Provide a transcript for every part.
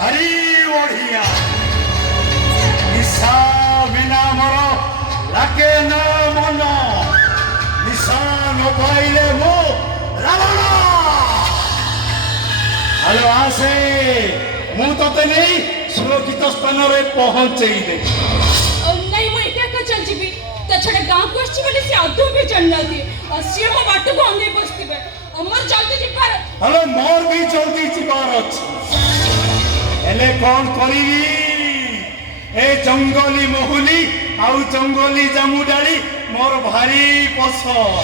ଭାରି ବଢିଆ ନିଶା ବିନା ମୋର ଲାଗେ ନା ମନ ନିଶା ନ ପାଇଲେ ମୁଁ ରାବଣ ଆଲୋ ଆସେ ମୁଁ ତତେ ନେଇ ସୁରକ୍ଷିତ ସ୍ଥାନରେ ପହଞ୍ଚେଇ ଦେବି नहीं मैं क्या कर चल जीबी तछड़े गांव को आछि बोले से आदू भी जानना थी सिए मो बाटू को अने बसतिबे अमर जल्दी जिबार हेलो मोर भी जल्दी जिबार अछि एले कोन करिवी ए जंगली मोहुली आउ जंगली जामुडाली मोर भारी पसंद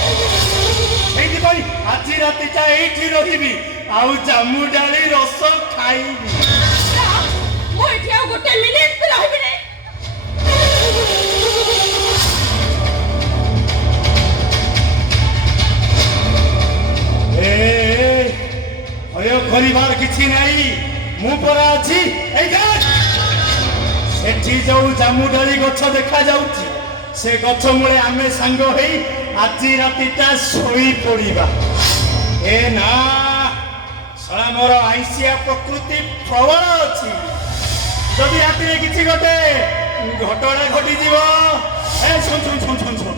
एठी भाई आजी राती चा एठी रहिबी आउ जामुडाली रस खाइबी मो एठी आ गोटे मिनिट पे रहबी रे भय करिबार किछि नाही मु परा अछि एई देख सेठी जो जामुडाली गछ देखा जाउची से गछ मूले आमे संग हेई आजी रातीटा सोई पड़िबा ए ना सला मोर आईसिया प्रकृति प्रबल अछि जदि राती रे किछि गोटे घटना घटी जीव ए सुन सुन सुन सुन सुन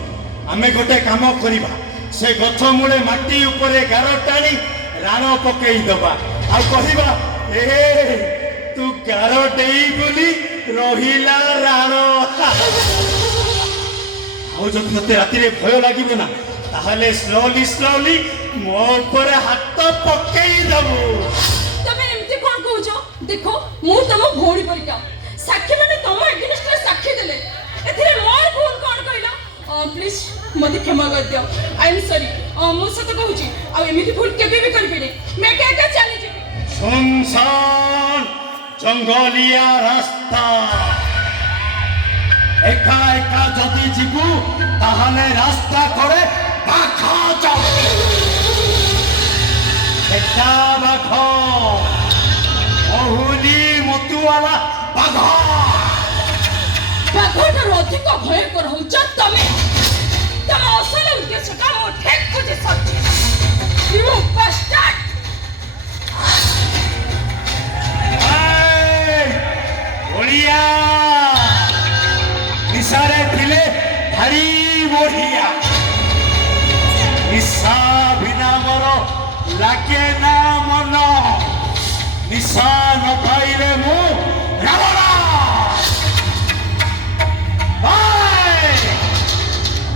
आमे गोटे काम करिबा से गछ मूले माटी ऊपर गार टाणी राण पकई दबा आ कहिबा ए तू गार देई बोली रहिला राण आउ जब तते राती रे भय लागिबो ना ताहले स्लोली स्लोली मो ऊपर हाथ पकई दबो तमे एमती कोन कहउछो देखो मु तम भौणी परिका साक्षी माने तम अगेंस्ट रे साक्षी देले एथिरे मोर भूल कोन कहला प्लीज मते क्षमा कर दियो आई एम सॉरी मु सत कहउची आ एमिति भूल केबे भी करबेनी मैं क्या क्या चली जीबी सुनसान जंगलिया रास्ता एका एका जदि जीवु ताहले रास्ता करे बाघ चौकी एका बाघ बहुली मतुवाला बाघ बाघटार अधिक भयंकर होउछ तमे तम असल उद्देश्यटा मो ठेक खोजे सच्ची यू बस्टार्ड ओलिया निशारे थिले भारी बढिया निशा बिना मोर लागे ना मन निशा न पाइले मु रावण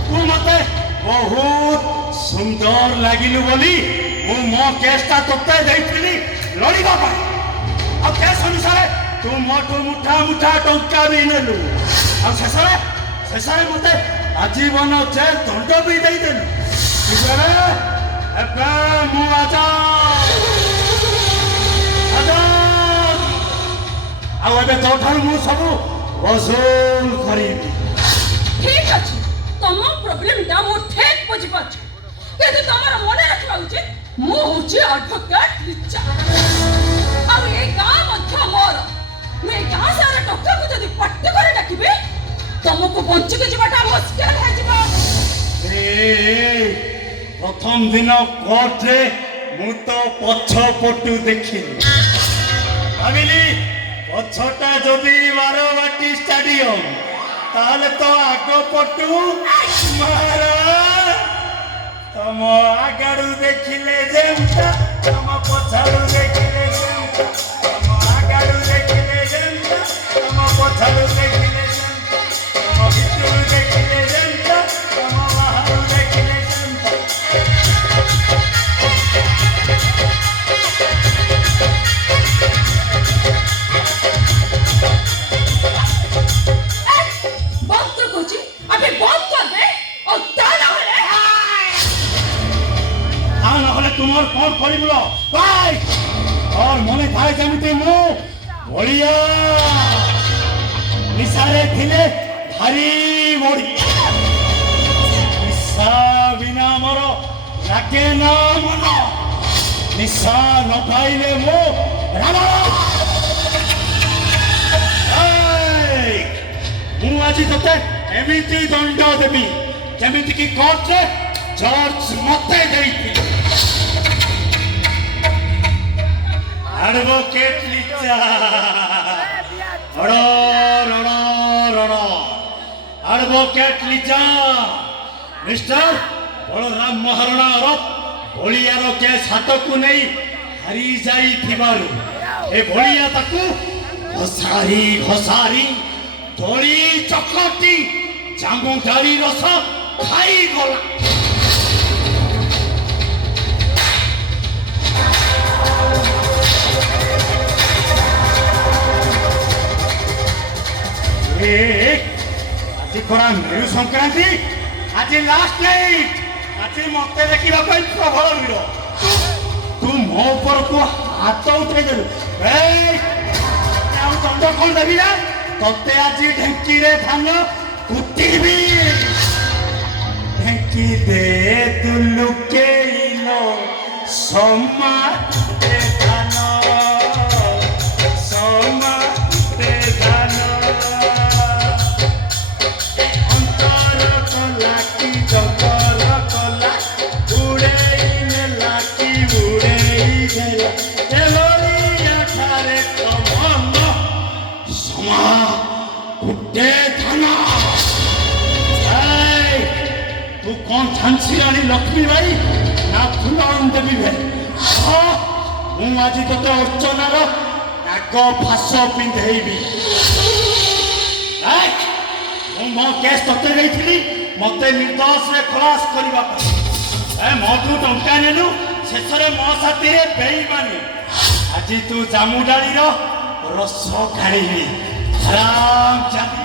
तू मते बहुत सुंदर लागिलु बोली मु मो केसटा तोते देइथिली लड़ीबा पई आ केस अनुसार तू मोटू मुठा मुठा टंका भी नेलु आ शेषरे मते आजीवन जेल दंड भी देई देलु इबरे एबे मु आजा आ एबे तोठार मु सब वसूल करिबी ठीक अछि तम प्रॉब्लम टा मो ठेक बुझि पाछ केते तमर मने रखबा उचित मु होची एडवोकेट रिचा आ ए गां मध्य मोर मैं गां सारा टक्का को जदी पट्टी करे डाकिबे तमको बंच के जीवाटा मुश्किल है जीवा ए प्रथम दिन कोर्ट रे मु तो पछ पटु देखिली भाबिली पछटा जदी बारवाटी स्टेडियम ताहले तो आगो पटु मारा तम आगाड़ू देखिले जेमता तम पछाड़ू देखिले जेमता तम आगाड़ू देखिले जेमता तम पछाड़ू देखिले जेमता तम भितरू देखिले जेमता तम बाहरू देखिले जेमता बंद कर कोची अबे बंद कर दे और ताला नहले तुमर कौन करिबलो भाई और मने थाए जेमिति मु बढिया निशारे थिले भारी बढी निशा बिना मोर लागे ना मन निशा न पाइले मु रावण मु আজি तते एमिति दंड देबी जेमिति कि कोर्ट रे जज मते देइथि Advocate Licha. Roro. Advocate Licha. Mr. Balaram Maharana Arab. Boliyaro case hataku nei hari jai thibaru. E boliya taku घोसारी धोरी चकटी जामु डाली रस खाई गला आज परा मेरु संक्रांति आज लास्ट नाइट आज मत देखा प्रबल वीर तू मो पर को हाथ उठे देलु दंड कौन देवी ना ते आज ढेंकी रे धान कुटीबी ढेंकी दे तू लुके लो सोमा ते धान अंतर कला की जंतर कला उड़े नेला की उड़े नेला एलोरिया थारे कुटे थाना तू कौन झांसी रानी लक्ष्मी भाई ना फुलान देवी भाई मु आज तोते अर्चनार नाग फास पिंधेबी मो केस तोते नहीं मत निर्दोष रे खलास करबा मधु टंका नेलु शेष मो साथी बेईमानी आज तू जामुडाली रस काढ़ी हराम जाती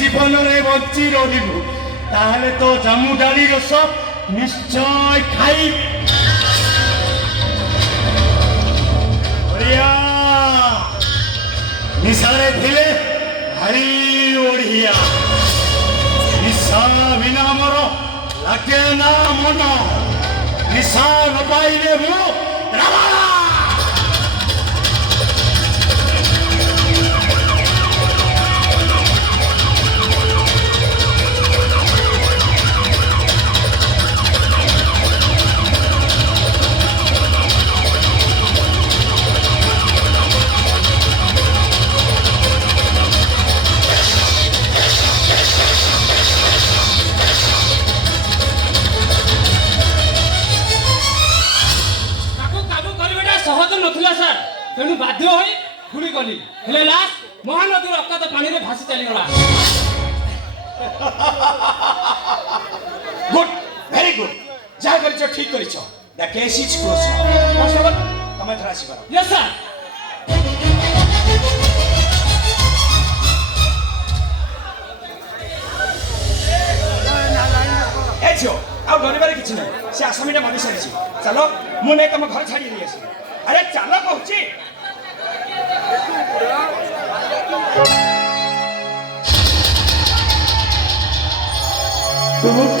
जीवन रे बंची रहिबु ताहले तो जामु डाली रस निश्चय खाई निशारे थिले हरी ओढ़िया निशा बिना मोर लागे ना मन निशा न पाइले मु रावण କଲି ହେଲେ ଲାଷ୍ଟ ମହାନଦୀର ଅକାତ ପାଣିରେ ଭାସି ଚାଲିଗଲା। গুড ভেরি গুড যা করিছ ঠিক করিছ the case is close now constable তুমি ধরা আসি পারো Yes sir. এ ঝিও ଆଉ ଡରିବାରେ କିଛି ନାହିଁ ସେ ଆସାମୀଟା ମରି ସାରିଛି ଚାଲ ମୁଁ ନେଇ ତମ ଘର ଛାଡ଼ି ଦେଇ ଆସିବି ଆରେ ଚାଲ କହୁଛି ତୁମକୁ